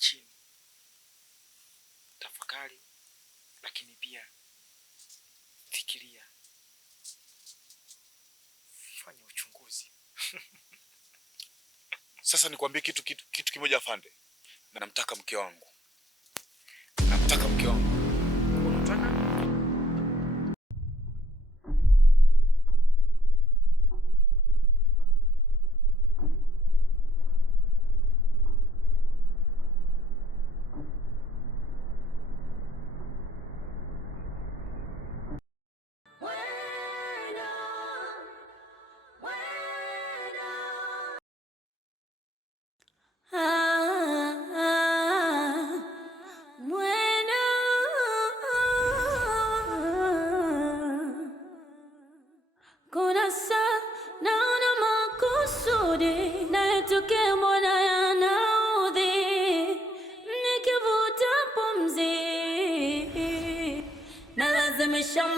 chini, tafakari, lakini pia fikiria, fanya uchunguzi. Sasa nikwambie kitu kimoja afande. Namtaka mke wangu. Namtaka mke wangu. Unataka?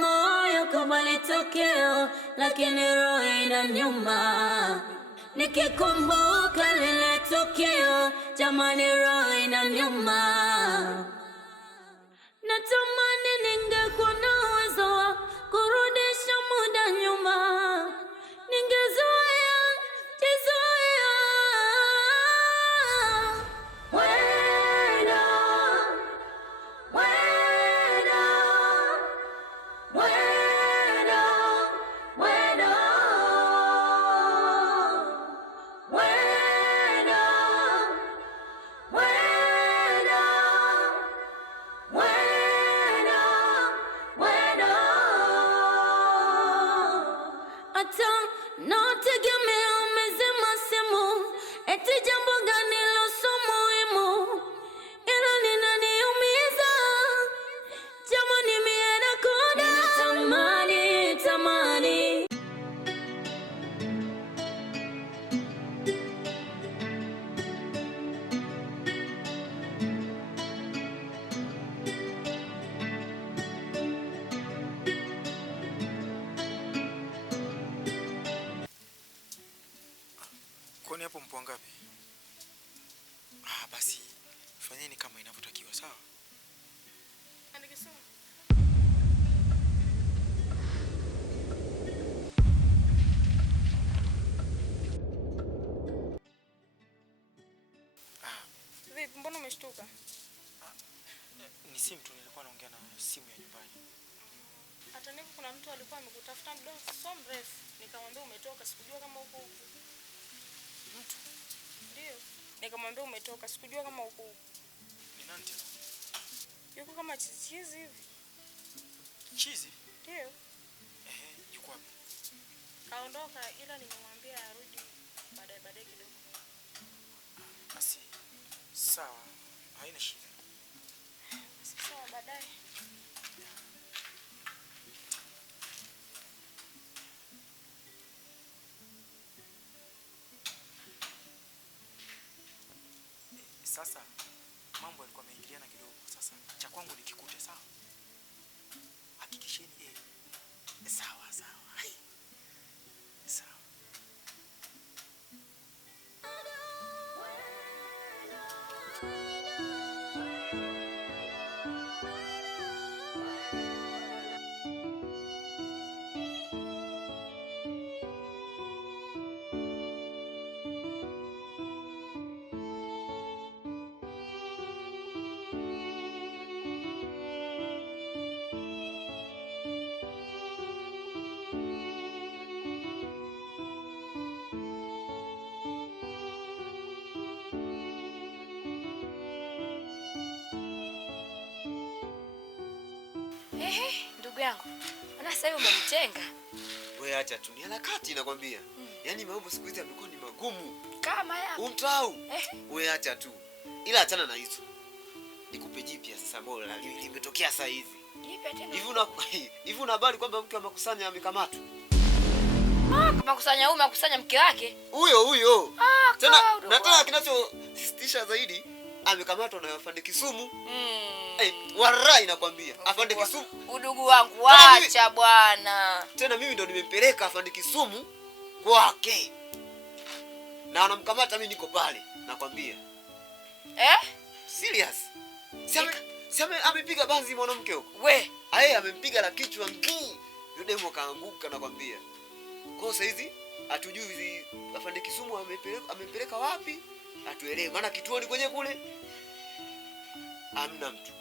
Moyo kubali tokeo, lakini roho inaniuma. Nikikumbuka lile tukio, jamani roho inaniuma. Natamani ningekuwa na uwezo wa kurudisha muda nyuma. Ningezoea, jizoea. Kwani hapo mpo ngapi? Basi fanyeni kama inavyotakiwa, sawa? Andikisoma. Vipi, mbona umeshtuka? Ni simu tu, nilikuwa naongea na simu ya nyumbani. Hata nipo kuna mtu alikuwa amekutafuta muda so mrefu, nikamwambia umetoka, sikujua kama uko huko. Mtu? Ndio. Nikamwambia umetoka, sikujua kama uko huko. Ni nani tena? Yuko kama chizi hivi. Chizi? Ndio. Yuko wapi? Kaondoka, ila nimemwambia arudi baadaye kidogo. Basi sawa, haina shida. Sawa, baadaye. Sasa mambo yalikuwa yameingiliana kidogo. Sasa cha kwangu nikikute, sawa? Hakikisheni sawa. Sawa. Ndugu yangu, mbona sasa hivi umenitenga? Wewe acha tu, ni harakati nakwambia. Yaani mambo siku hizi yamekuwa ni magumu. Kama yapi? Umtau. Wewe acha tu. Ila achana na hizo. Nikupe jipya sasa bora limetokea sasa hivi. Jipya tena? Hivi una habari kwamba mke wa makusanya amekamatwa? Makusanya mke wake? Huyo. Tena nataka kinachosistisha zaidi amekamatwa na afande Kisumu. Warai nakwambia. Afande Kisumu. Udugu wangu acha bwana. Tena mimi ndo nimempeleka afande Kisumu kwake. Na anamkamata mimi niko pale nakwambia. Serious? Amepiga banzi mwanamke huko. We, Aye amempiga la kichwa ngii. Yule demo kaanguka nakwambia. Kwa sasa hizi hatujui afande Kisumu amempeleka wapi? Hatuelewi maana kituoni kwenye kule hamna mtu.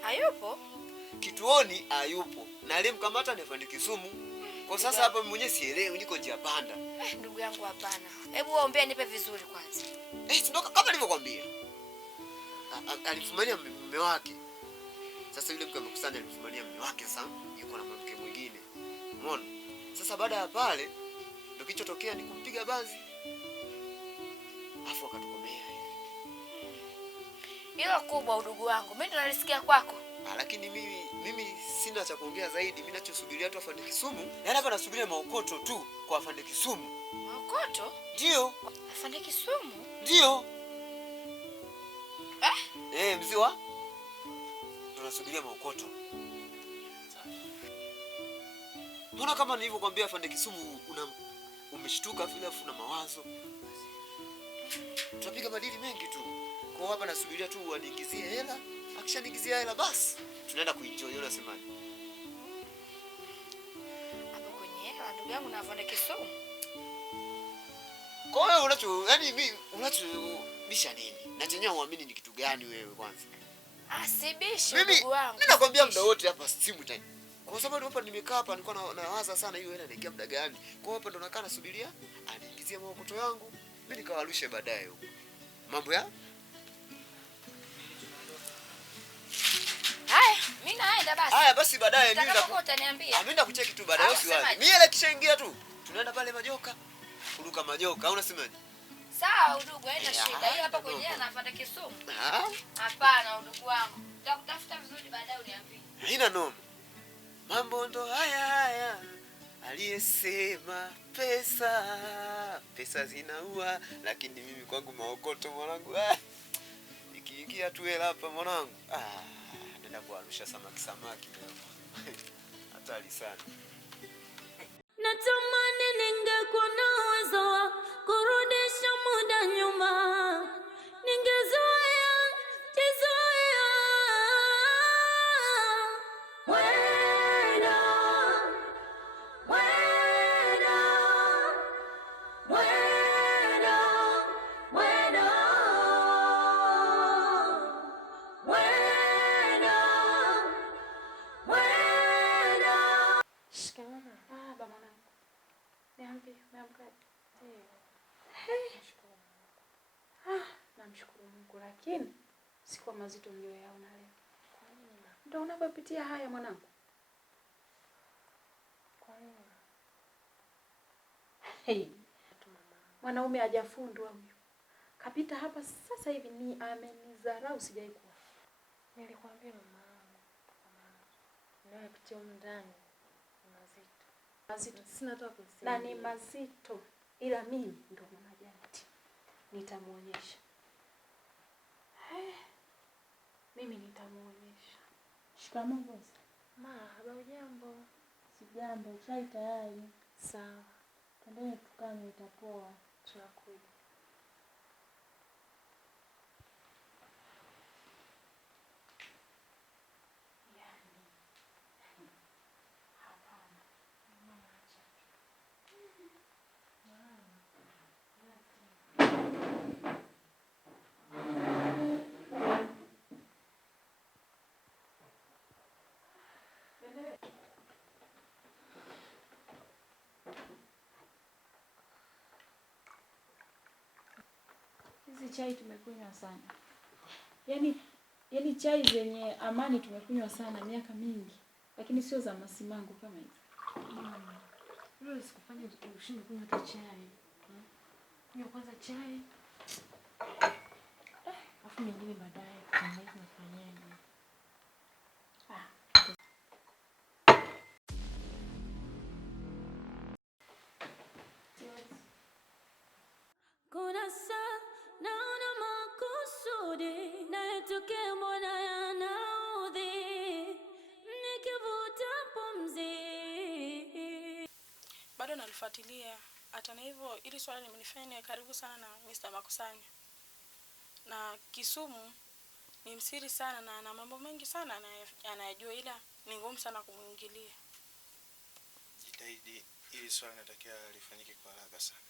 hayupo? Kituoni hayupo. Na aliyemkamata ni afande Kisumu. Kwa sasa hapa mwenyewe sielewi, niko njia panda. Ndugu yangu hapana. Hebu waombea nipe vizuri kwanza. Ndio kama nilivyokuambia. Alifumania mume wake. Sasa yule mke amekusanya alifumania mume wake sasa yuko na mke mwingine. Umeona? Sasa baada ya pale ndio kilichotokea ni kumpiga banzi. Afu akatokomea hivi. Hilo kubwa udugu wangu. Mimi ndo nalisikia kwako. Lakini mimi sina cha kuongea zaidi. Mimi ninachosubiria tu afande Kisumu. Yaani hapa nasubiria maokoto tu kwa afande Kisumu. Maokoto? Ndio. Afande Kisumu? Ndio. Mziwa. Tunasubiria maokoto. Mbona kama nilivyokuambia afande Kisumu umeshtuka vile afu na mawazo. Tunapiga madili mengi tu. Kwa hapa nasubiria tu waniingizie hela. Akishaniingizia hela basi tunaenda kuenjoy. Unasemaje? Hapo kwenye hela ndugu yangu na afande Kisumu. Kwa hiyo unachobisha nini? Na chenyewe uamini ni kitu gani wewe kwanza? Asibishi ndugu wangu. Mimi nakwambia muda wote hapa simu tena. Kwa sababu hapa nimekaa hapa nilikuwa nawaza sana hiyo hela inaingia muda gani. Kwa hapa ndo nakaa nasubiria aniingizie maokoto yangu. Mimi nikawarushe baadaye huko. Mambo ya? Haya, mimi naenda basi. Haya basi baadaye mimi utaniambia. Ameenda kucheki tu baadaye usiwazi. Mimi ile kishaingia tu. Tunaenda pale Majoka. Kuruka Majoka au unasemaje? Sawa udugu, haina shida. Hiyo hapa kwenye na afande Kisumu. Hapana udugu wangu. Nitakutafuta vizuri baadaye uniambie. Haina noma. Mambo ndo haya. Aliyesema pesa zinaua, lakini mimi kwangu maokoto mwanangu. Nikiingia tu hela hapa mwanangu. Nenda kuarusha samaki leo. Hatari sana. Natamani ningekuwa na uwezo wa kurudisha muda nyuma. Ningezoea Namshukuru Mungu, lakini sikuwa mazito mlioyaona leo. Ndio unapopitia haya mwanangu. Kwa nini? Mwanaume hajafundwa huyo. Kapita hapa sasa hivi ni amenidharau sijai kuwa. Nilikwambia mama yangu kutia ndani mazito. Sina hata kusema. Na ni mazito. Ila mimi ndo mama Janeti. Nitamuonyesha. Mimi nitamuonyesha. Shikamoo bosi. Habari jambo. Sijambo, chai tayari. Sawa. Twendeni tukanywe itapoa. Tunakuja. Hizi chai tumekunywa sana. Yaani chai zenye amani tumekunywa sana miaka mingi. Lakini sio za masimango kama hizi. Leo sikufanya ushinde kunywa hata chai. Kunywa kwanza chai. Afu mengine baadaye tunaangalia tunafanyaje. kuna saa naona makusudi na yatokea mbona yanaudhi, nikivuta pumzi. Bado nalifuatilia Hata na hivyo ili swala limenifanya niwe karibu sana na Mr. Makusanya. Na Kisumu ni msiri sana na ana mambo mengi sana anayajua, ila ni ngumu sana kumuingilia. Jitahidi ili swala linatakiwa lifanyike kwa haraka sana.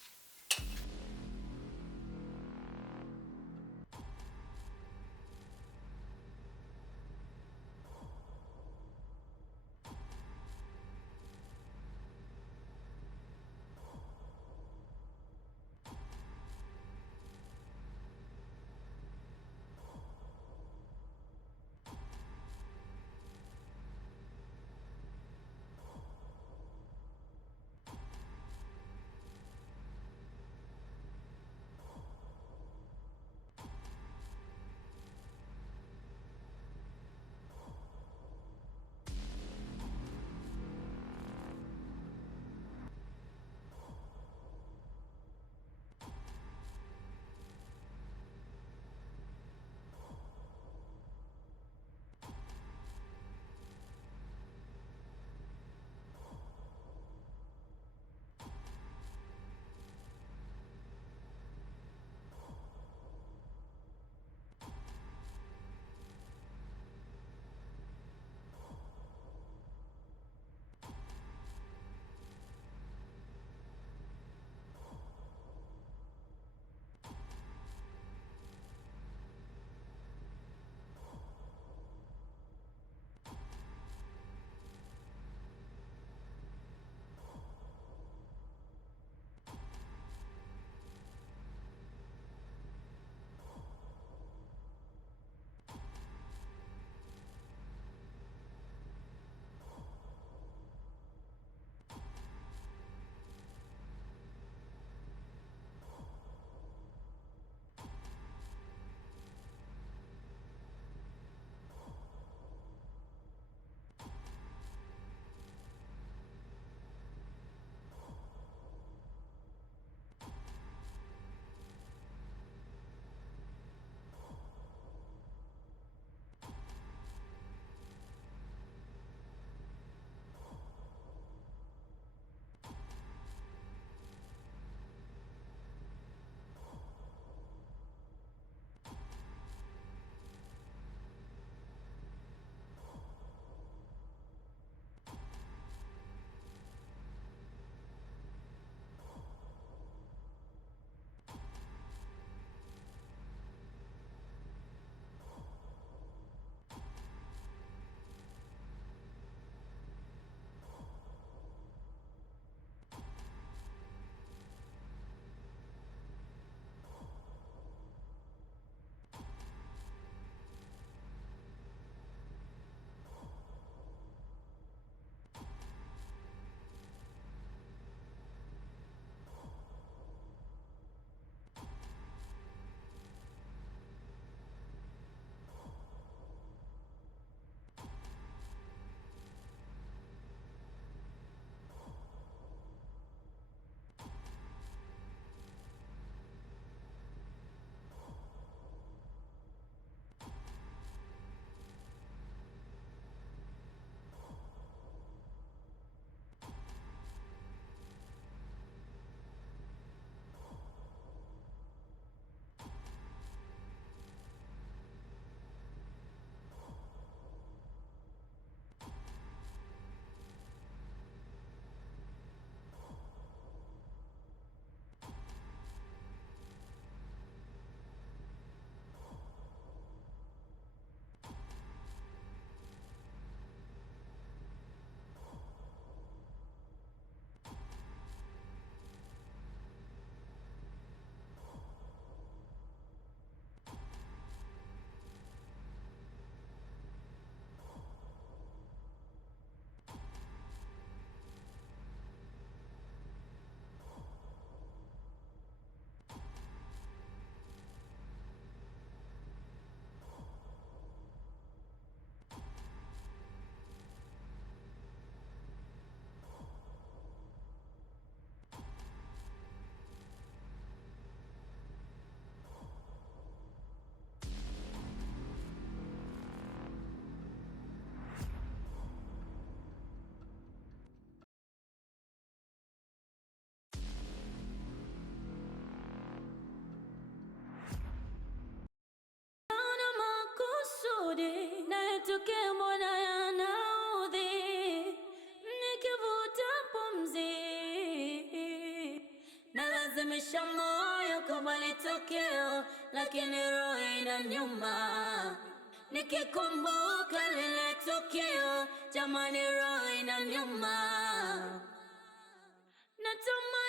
nalazimisha moyo kubali tokeo, lakini roho inaniuma nikikumbuka lile tukio. Jamani, roho inaniuma. Natamani